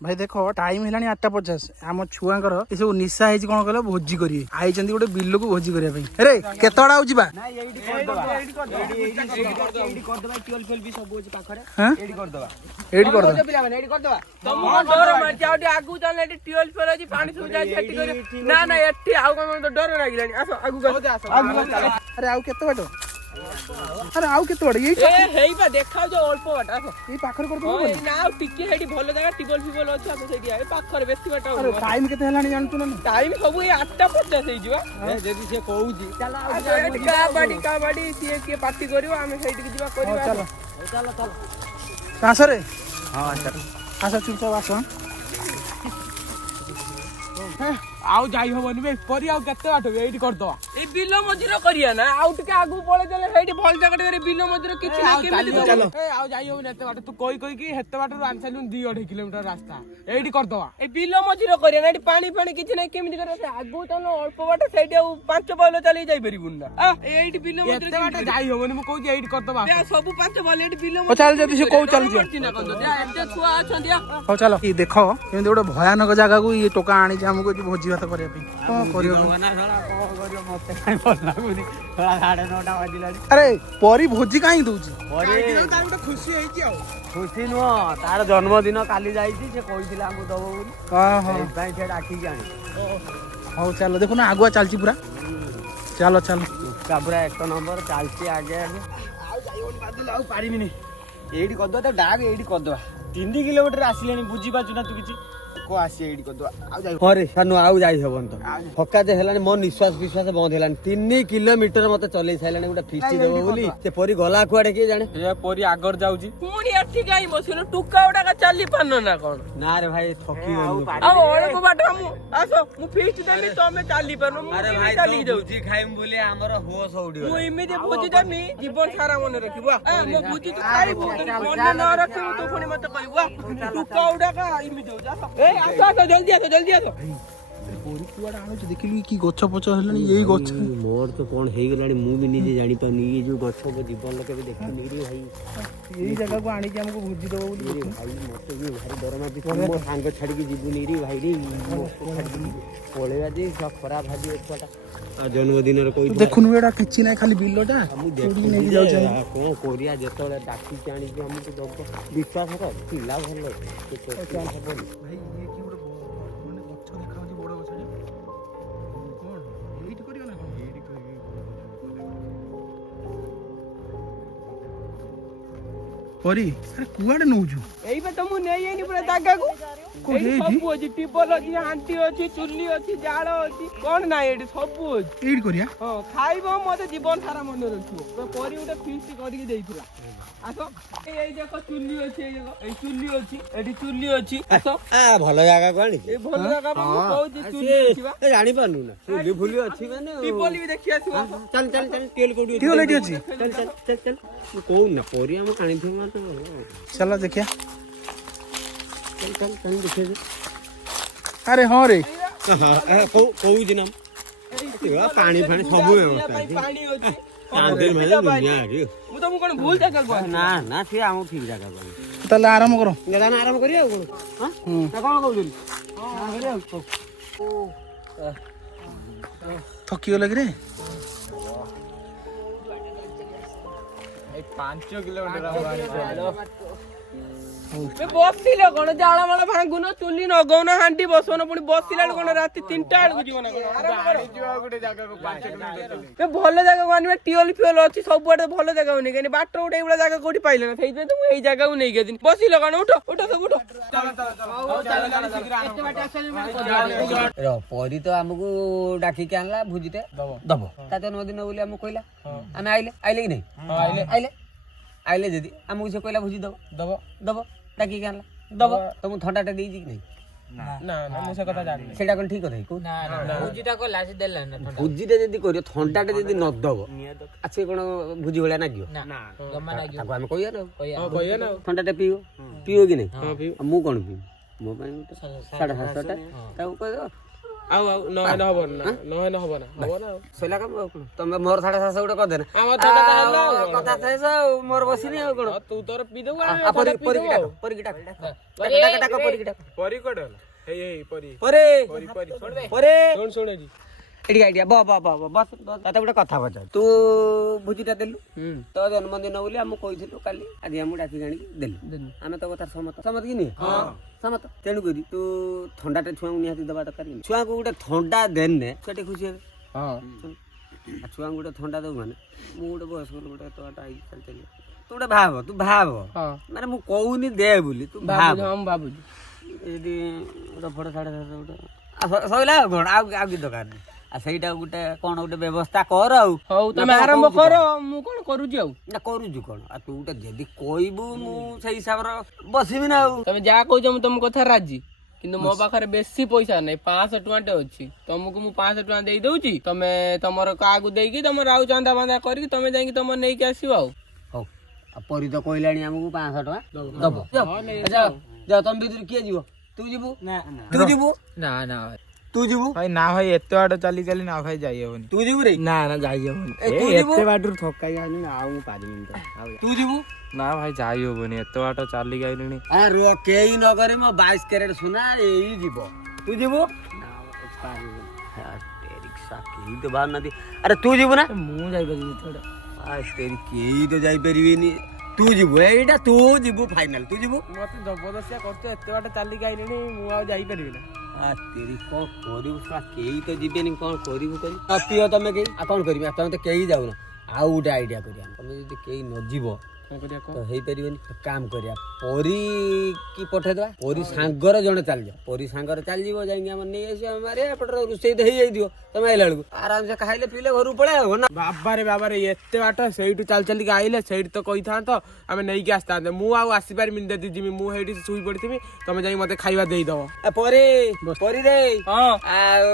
भाई देख टाइम है 8:50 आम छुआंकर ये सब निशा है कौन कह भोजी करेंगे आई गोटे बिल को भोजी करने अरे केत आउ जा अरे आउ केत बाट अरे आउ केत बाट ये देखा जो अल्प बाट ये पाखर कर दो ना टिके हेडी भलो जगह टिबल फिबल अछि हम सेठी आए पाखर बेसी बाट अरे टाइम केते हलानी जानतु ना टाइम सब ये 8:50 हे जिवा जदी से कहूजी चलो काबाडी सीए के पार्टी करियो हम सेठी के जिवा करियो चलो चलो चलो कहां से रे हां सर हां सर चुपचाप आसो आउ जाई होबनी बे परी आउ केते बाट एडी कर दवा ए बिलो मजूर करिया ना आउट के आगु पळे देले हेडी भल जगह रे बिलो मजूर किछि ना केमिति चलो ए आउ जाई होबनी एते बाट तू कोई कोई की हेते बाट रू आनसालु 2.5 किलोमीटर रास्ता एडी कर दवा ए बिलो मजूर करिया ना एडी पानी पानी किछि ना केमिति करे आगु त अल्प बाट सेठी आ 5 बॉल चली जाई परिबुन ना आ एडी बिलो मजूर एते बाट जाई होबनी मु कहू एडी कर दवा ए सब 5 बॉल एडी बिलो ओ चल जदी से कहू चल ना कर दो एते छुआ अछन दिया हो चलो ये देखो केमिति गोटे भयानक जगह को ये टोका आनी जे हमको भोजी भात करे कौन करियो मते काई भल लागुनी थोड़ा 9:30 बाजिलानी अरे परी भोजी काई दउची परी खुशी हेची आ खुशी नो तार जन्मदिन काली जाईची से कहिथिला हमु दबो बोली हां हां भाई से डाकी जानी हो चलो देखो ना आगुआ चलची पूरा चलो चलो का पूरा एक नंबर चलची आगे आगे आउ जाईओनी बादल आउ पारिमिनी एडी कर दो तो डाग एडी कर दो 3 किलोमीटर आसिलेनी बुझी पाछु ना तू किछि को आसी एडी कर दो आउ जाई अरे सानु आउ जाई हेबन तो फक्का दे हेलानी मन निश्वास विश्वास बंद हेलानी 3 किलोमीटर मते चलै साइलानी गुटा फिस्टी देबो बोली से परी गला कुआडे के जाने ए परी आगर जाउची पुणी अठी गाई बसिनो टुका उडा का चली पानो ना कोन ना रे भाई थकी गनु आ ओळे को बाटा मु आसो मु फिस्ट देली तमे चाली पानो मु अरे भाई चाली जाउ बुझी खाइम बोले हमर होश उडी मु इमिदे बुझी देमी जीवन सारा मन रखिबो आ मु बुझी तो खाइबो मन न रखिबो तो पुणी मते कहबो टुका उडा का इमिदे जा ए आसो जल्दी आसो पोरी कुआडा आनो देखिलु की गछ पछ हेलानी यही गछ मोर तो कोन हेई गलानी मु भी निजे जानि पानी ये जो गछ को जीवन लोके भी देखि नी रे भाई यही जगह को आनी के हमको भोजी देबो बोली भाई मते ये भारी दरमा भी मो सांग छाडी के जीबु नी रे भाई रे पळेवा जे सब खराब भाजी एकटा जन्मदिन रे कोई देखुनु एडा किछि नै खाली बिल्लोटा हम देखि नै जाउ छै कोन कोरिया जेतले डाकी चाणी के हमको दब विश्वास कर पिला भलो के क्या हबो भाई ये की बड़ माने गछ देखाउची बड़ गछ कोन एइट करियो ना कोन एइट करियो परी अरे कुआडे नउजु एई बे तुम नै एनी पूरा जागा को सब अछि टिबल अछि आंटी अछि चुल्ली अछि जाळो अछि कोन ना एडी सब अछि एइट करिया हां खाइबो मते जीवन सारा मन रखिबो तो परी उडे फीस्ट करिके देइथिला आसो एई देखो चुल्ली अछि एई चुल्ली अछि एडी चुल्ली अछि आसो आ भलो जागा कोनी ए भल जगह पर मु कहू चुल्ली अछि बा ए जानि पानु ना चुल्ली फुली अछि माने टिबल भी देखि आसो चल चल चल तेल कोडी टिबल एटी अछि चल चल चल चल को ना पोरी हम कानी थु तो चलो देखिया चल चल चल देखे अरे हां रे हां को दिन पानी फानी सब व्यवस्था पानी अछि आंधेर में दुनिया रे मु तो मु कोन भूल जगह को ना ना से हम ठीक जगह पर ताले आराम करो गदान आराम करियो हां ना कोन कहउली हां करियो थकी लग रे 5 किलोमीटर बे बसिले कोन जाला वाला भांगुन चुल्ली नगौन हांडी बसोन पुनी बसिला कोन राती 3टा आड़ जीवन गाड़ी जीवा गुटे जगह को 5 किलोमीटर बे भलो जगह कोन टियोल फियोल अछि सब बडे भलो जगह होनी केनी बाट उडे उडा जगह कोठी पाइले ना सेइ तुम एई जगह को नै गेदिन बसिले कोन उठो उठो सब उठो रो परी तो हमको डाकी के आनला भुजिते दबो ता जन्मदिन बोली हमको कहला हम आइले कि नहीं आइले जदी हमको से कहला भुजि दबो डाकी के आनला दबो तुम ठंडाटा देई कि नहीं ना ना मु से कथा जान सेटा कोन ठीक कथै को ना ना भुजिटा को लासी देला ना ठंडा भुजिते जदी करियो ठंडाटा जदी न दबो अच्छे कोन भुजि भलिया नागियो ना गम्मा नागियो ताको हम कहिया ना कहिया ना ठंडाटा पियो कि नहीं मु कोन पी मो ପାଇଁ 7.5टा ତାକୁ କହିବ ଆଉ ନହେଲେ ହବ ନା ନହେଲେ ହବ ନା ସଇଲା କାମ ଆଉ କଣ ତମେ ମୋର ସାଢେ 700 ଗୋଟେ କରିଦେନା ଆମ ଥଣ୍ଡା ହେଲା କଥା ଶେଷ ଆଉ ମୋର ବସିନି ଆଉ କଣ ତୁ ତୋର ପି ଦବୁ ପରି ପରି କିଟା ପରି କିଟା ପରି କୋଡେ ହେଲା ହେଇ ପରି ପରି ପରି ପରି ପରି ଶୁଣ ଏଠି ଏଠି ଆଇଡିଆ ବସ ତତେ ଗୋଟେ କଥା ପଚାର ତୁ ଭୋଜିଟା ଦେଲୁ ତୋ ଜନ୍ମଦିନ ବୋଲି ଆମକୁ କହିଥିଲୁ କାଲି ଆଜି ଆମକୁ ଡାକି ଆଣିକି ଦେଲୁ ଆମେ ତୋ କଥା ସମତ କି ନୁହେଁ ସମତ ତେଣୁ କରି ତୁ ଥଣ୍ଡାଟା ଛୁଆଙ୍କୁ ନିହାତି ଦେବା ଦରକାର କି ଛୁଆଙ୍କୁ ଗୋଟେ ଥଣ୍ଡା ଦେନେ ସେଠି ଖୁସି ହେବେ ଛୁଆଙ୍କୁ ଗୋଟେ ଥଣ୍ଡା ଦବୁ ମାନେ ମୁଁ ଗୋଟେ ବୟସ୍କ ଲୋକ ଗୋଟେ ଏତେ ବାଟ ଆଇକି ଚାଲି ଚାଲି ତୁ ଗୋଟେ ତୁ ଭାବ ମାନେ ମୁଁ କହୁନି ଦେ ବୋଲି ତୁ ଭାବୁଛି ଏଠି ରଫଡ଼ 750 ଗୋଟେ ସଇଲା ଆଉ କଣ ଆଉ କି ଦରକାର ନାହିଁ ଆଉ ସେଇଟା ଗୋଟେ କଣ ଗୋଟେ ବ୍ୟବସ୍ଥା କର ଆଉ ହଉ ତମେ ଆରମ୍ଭ କର ମୁଁ କଣ କରୁଛି ଆଉ ନା କରୁଛୁ କଣ ଆଉ ତୁ ଗୋଟେ ଯଦି କହିବୁ ମୁଁ ସେଇ ହିସାବରେ ବସିବି ନା ଆଉ ତମେ ଯାହା କହୁଛ ମୁଁ ତମ କଥା ରାଜି କିନ୍ତୁ ମୋ ପାଖରେ ବେଶୀ ପଇସା ନାହିଁ 500 ଟଙ୍କାଟେ ଅଛି ତମକୁ ମୁଁ 500 ଟଙ୍କା ଦେଇ ଦଉଛି ତମେ ତମର କାହାକୁ ଦେଇକି ତମର ଆଉ ଚାନ୍ଦା ବାନ୍ଦା କରିକି ତମେ ଯାଇକି ତମର ନେଇକି ଆସିବ ଆଉ ହଉ ଆଉ ପରି ତ କହିଲାଣି ଆମକୁ 500 ଟଙ୍କା ଦବ ଯାଅ ତମ ଭିତରୁ କିଏ ଯିବ ତୁ ଯିବୁ ତୁ ଯିବୁ ନା ତୁ ଯିବୁ ଭାଇ ନା ଭାଇ ଏତେ ବାଟ ଚାଲି ଚାଲି ନା ଭାଇ ଯାଇ ହବନି ତୁ ଯିବୁ ରେ ନା ଯାଇ ହବନି ଏତେ ବାଟରୁ ଥକାଇ ଆଣି ଆଉ ମୁଁ ପାରିବିନି ତୁ ଯିବୁ ନା ଭାଇ ଯାଇ ହବନି ଏତେ ବାଟ ଚାଲିକି ଆଇଲିଣି କେହି ନ କରି ମୋ 22 କ୍ୟାରେଟ ସୁନା ଏଇ ଯିବ ତୁ ଯିବୁ କେହି ତ ବାହାରୁନାହାନ୍ତି ଆରେ ତୁ ଯିବୁ ନା ମୁଁ ଯାଇପାରିବି କେହି ତ ଯାଇପାରିବେନି ତୁ ଯିବୁ ଏଇଟା ତୁ ଯିବୁ ଫାଇନାଲ ତୁ ଯିବୁ ମତେ ଜବରଦସ୍ତିଆ କରୁଛ ଏତେ ବାଟ ଚାଲିକି ଆଇଲିଣି ମୁଁ ଆଉ ଯାଇପାରିବି ନା କଣ କରିବୁ କେହି ତ ଯିବେନି କଣ କରିବୁ କହିବୁ ତମେ କେହି ଆଉ କଣ କରିବି ତମେ ତ କେହି ଯାଉନ ଆଉ ଗୋଟେ ଆଇଡିଆ କରିବା ତମେ ଯଦି କେହି ନ ଯିବ ତ ହେଇପାରିବନି କାମ କରିବା ପରି କି ପଠେଇଦବା ପରି ସାଙ୍ଗର ଜଣେ ଚାଲିଯିବ ପରି ସାଙ୍ଗରେ ଚାଲିଯିବ ଯାଇକି ଆମର ନେଇ ଆସିବା ମାରିବା ଏପଟରେ ରୋଷେଇ ତ ହେଇଯାଇଥିବ ତମେ ଆଇଲା ବେଳକୁ ଆରାମସେ ଖାଇଲେ ପିଇଲେ ଘରକୁ ପଳେଇ ହବ ନା ବାବାରେ ଏତେ ବାଟ ସେଇଠୁ ଚାଲି ଚାଲିକି ଆଇଲେ ସେଇଠି ତ କହିଥାନ୍ତ ଆମେ ନେଇକି ଆସିଥାନ୍ତେ ମୁଁ ଆଉ ଆସିପାରିବିନି ଯଦି ଯିବି ମୁଁ ସେଇଠି ଶୋଇ ପଡିଥିବି ତମେ ଯାଇକି ମତେ ଖାଇବା ଦେଇଦବ ପରି ରେ ଆଉ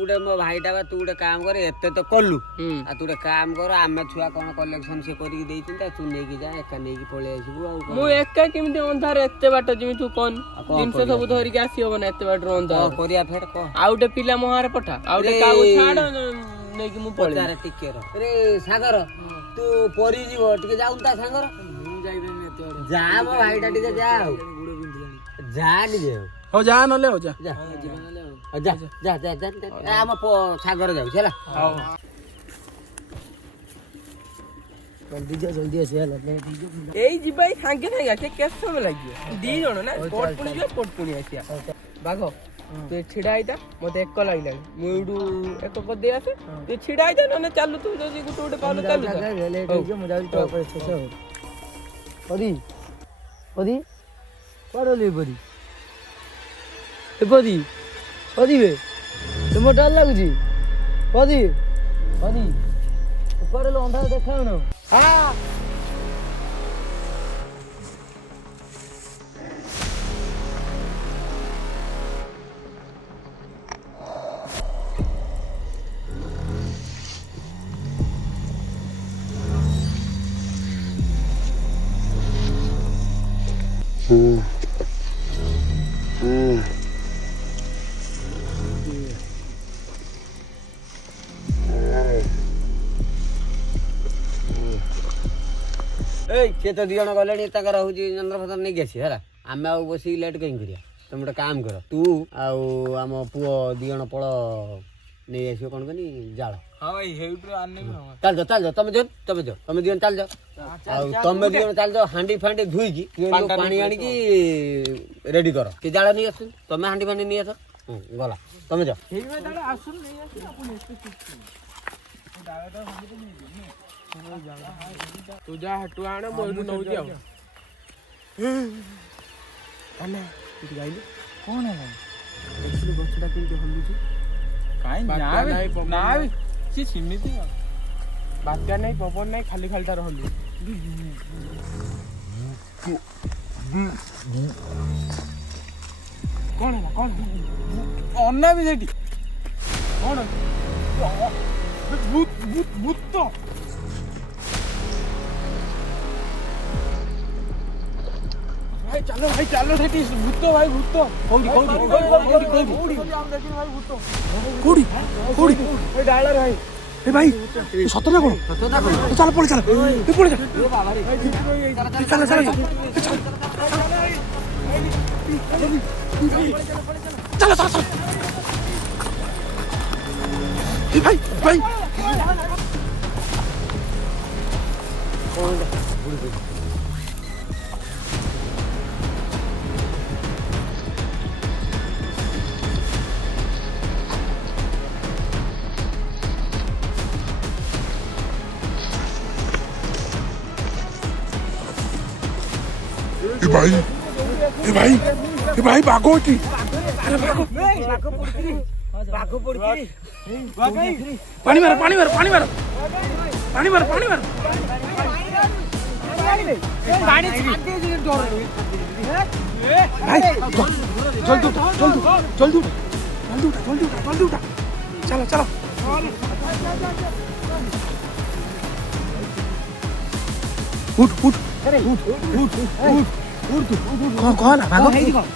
ଗୋଟେ ମୋ ଭାଇଟା ବା ତୁ ଗୋଟେ କାମ କର ଏତେ ତ କଲୁ ଆଉ ତୁ ଗୋଟେ କାମ କର ଆମେ ଛୁଆ କଣ କଲେକ୍ସନ ସେ କରିକି ଦେଇଛନ୍ତି ତୁ ନେଇକି ଏକା ନେଇକି ପଳେଇ ଆସିବୁ ଆଉ ମୁଁ ଏକା କେମିତି ଅନ୍ଧାର ଏତେ ବାଟ ଯିବି ତୁ କଣ ଜିନିଷ ସବୁ ଧରିକି ଆସି ହବ ନା ଏତେ ବାଟରୁ ଅନ୍ଧାର କରିବା ଫେର କହ ଆଉ ଗୋଟେ ପିଲା ମୋ ହାରେ ପଠା ଆଉ ଗୋଟେ କାହାକୁ ଛାଡ ନେଇକି ମୁଁ ପଳେଇ ଟିକେ ରେ ସାଗର ତୁ ପରି ଯିବ ଟିକେ ଯାଉନ ତା ସାଙ୍ଗର ମୁଁ ଯାଇପାରିନି ଏତେ ବାଟ ଯା ମୋ ଭାଇଟା ଟିକେ ଯା ଆଉ ଯା ଟିକେ ହଉ ଯା ନହେଲେ ହଉ ଯା ଆମ ସାଗର ଯାଉଛି ହେଲା ଜଲ୍ଦି ଆସି ହେଲା ଏଇ ଯିବା ଏଇ ସାଙ୍ଗେ ସାଙ୍ଗେ ଆସିବା କେତେ ସମୟ ଲାଗିବ 2 ଜଣ ନା ପଟ ପୁଣି ଯିବା ପଟ ପୁଣି ଆସିବା ବାଘ ତୁ ଛିଡା ହେଇଥା ମତେ ଏକ ଲାଗିଲାଣି ମୁଁ ଏଇଠୁ ଏକ କରିଦେଇ ଆସେ ତୁ ଛିଡା ହେଇଥା ନହେଲେ ଚାଲୁ ତୁ ଯଦି ଗୋଟେ ପାଉନ ଚାଲୁ ମୁଁ ଯାଉଛି ତୋ ଉପରେ ପରି କୁଆଡେ ଗଲି ପରି ବେ ତୁମ ଡର ଲାଗୁଛି ପରି କୁଆଡେ ଅନ୍ଧାର ଦେଖାଉନ ସେ ତ 2 ଜଣ ଗଲେଣି ତାଙ୍କର ହଉଛି ଯନ୍ତ୍ରପତ୍ର ନେଇକି ଆସିବେ ହେଲା ଆମେ ଆଉ ବସିକି ଲେଟ୍ କାହିଁ କରିବା ତମେ ଗୋଟେ କାମ କର ତୁ ଆଉ ଆମ ପୁଅ 2 ଜଣ ପଳ ନେଇ ଆସିବ କଣ କନି ଜାଳ ଚାଲ ତମେ 2 ଜଣ ଚାଲ ଆଉ ତମେ 2 ଜଣ ଚାଲ ହାଣ୍ଡି ଫାଣ୍ଡି ଧୋଇକି ପାଣି ଆଣିକି ରେଡି କର କି ଜାଳ ନେଇ ଆସ ତମେ ହାଣ୍ଡି ଫାଣ୍ଡି ନେଇ ଆସ ଗଲା ତମେ ଯାଅ ତୁ ଯା ହାଟୁ ଆଣ ମୁଁ ଏଇଠୁ ନଉଛି ଆଉ ଗାଇଲି କଣ ହେଲା ଦେଖିଲୁ ଗଛଟା କେମିତି ହଲୁଛି କାଇଁ ସେମିତି ବାତ୍ୟା ନାହିଁ ପବନ ନାହିଁ ଖାଲି ଖାଲିଟା ରହିଲୁ କଣ ହେଲା କଣ ଅନା ବି ସେଠି କଣ ଭୂତ ଚାଲ ଭାଇ ଚାଲ ସେଠି ଭୂତ ଭାଇ ଭୂତ କୋଉଠି ଏ ଡାଳରେ ଭାଇ ଏ ଭାଇ ସତ ନା କଣ ଚାଲ ପଳେଇ ଚାଲ ପଳେଇ ଚାଲ ଚାଲ ଚାଲ ଚାଲ ଏ ଭାଇ ଭାଇ भाई बाघ होती पानी मार पानी मार पानी मार पानी मार पानी मार भाई जल्दी जल्दी जल्दी उठा चलो चलो उठ उठ कौन है भागो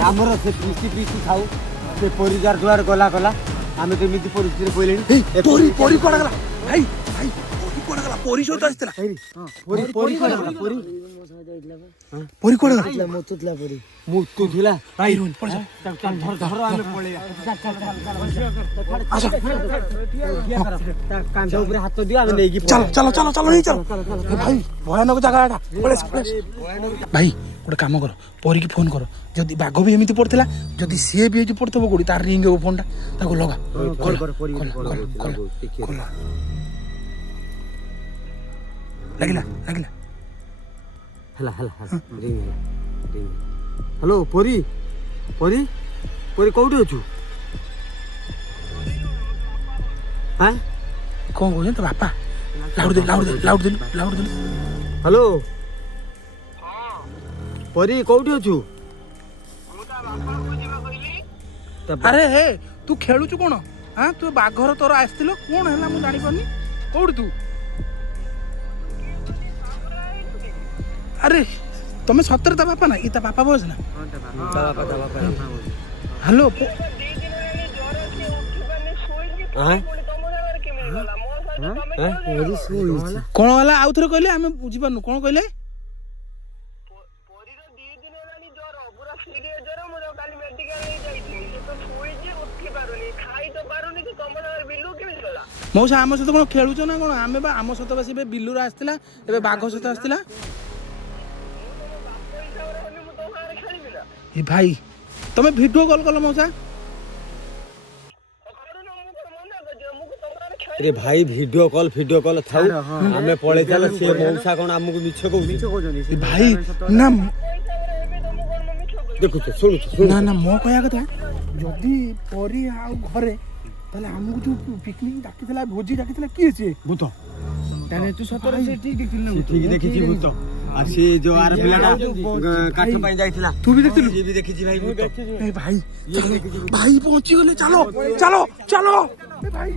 ଆମର ସେ ପିସି ଖାଉ ସେ ପରିଜାର ଦୁଆର ଗଲା ଆମେ କେମିତି ପରିସ୍ଥିତିରେ ପଇଲେଣି ପରି କୁଆଡେ ଗଲା ଭାଇ ଭାଇ ପରି କୁଆଡେ ଗଲା ପରି ସହିତ ଆସିଥିଲା ପରି କୁଆଡେ ଗଲା ପରି କୁଆଡେ ଗଲା ମୁତୁ ଥିଲା ଭାଇ ପଳେଇ ଧର ଆମେ ପଳେଇବା କାନ୍ଧ ଉପରେ ହାତ ଦିଅ ଆମେ ନେଇକି ଚାଲ ଚାଲ ଚାଲ ଚାଲ ନେଇ ଚାଲ ଭାଇ ଭୟାନକ ଜାଗା ଏଟା ପଳେଇ ଭାଇ ଗୋଟେ କାମ କର ପରୀକି ଫୋନ କର ଯଦି ବାଘ ବି ଏମିତି ପଡିଥିଲା ଯଦି ସିଏ ବି ଏଠି ପଡିଥିବ କୋଉଠି ତାର ରିଙ୍ଗ ହବ ଫୋନଟା ତାକୁ ଲଗା ଲାଗିଲା ଲାଗିଲା ହେଲା ହ୍ୟାଲୋ ପରୀ ପରୀ ପରୀ କୋଉଠି ଅଛୁ ହଁ କଣ କହୁଛନ୍ତି ତ ବାପା ଲାଉଡ ଦେଲୁ ହ୍ୟାଲୋ ପରୀ କୋଉଠି ଅଛୁ ଆରେ ହେ ତୁ ଖେଳୁଛୁ କଣ ହଁ ତୁ ବାଘର ତୋର ଆସିଥିଲ କଣ ହେଲା ମୁଁ ଜାଣିପାରୁନି କୋଉଠି ତୁ ଆରେ ତମେ ସତରେ ତା ବାପା ନା ଇ ତା ବାପା ବୟସ ନା ହ୍ୟାଲୋ କଣ ହେଲା ଆଉ ଥରେ କହିଲେ ଆମେ ବୁଝିପାରୁନୁ କଣ କହିଲେ ମଉସା ଆମ ସହିତ କଣ ଖେଳୁଛ ନା କଣ ଆମେ ବା ଆମ ସହିତ ବା ସେ ବିଲୁରୁ ଆସିଥିଲା ଏବେ ବାଘ ସହିତ ଆସିଥିଲା ଏ ଭାଇ ତମେ ଭିଡିଓ କଲ୍ କଲ ମଉସା रे भाई वीडियो कॉल थाउ हमें पळे चल से मौसा कोन हमकु मिछ कहउनी भाई ना देखु तो सुनु ना ना मो कहया कथा जदी परी आ घरे ताले हमकु जो पिकनिक डाकितला भोजी डाकितला की छे भूत ताने तू सतर से ठीक देखिल ना ठीक देखि छी भूत आ से जो आर पिलाटा काठ पई जाइतिला तू भी देखिलु जी भी देखि छी भाई भूत ए भाई भाई पहुंची गेले चलो चलो चलो ए भाई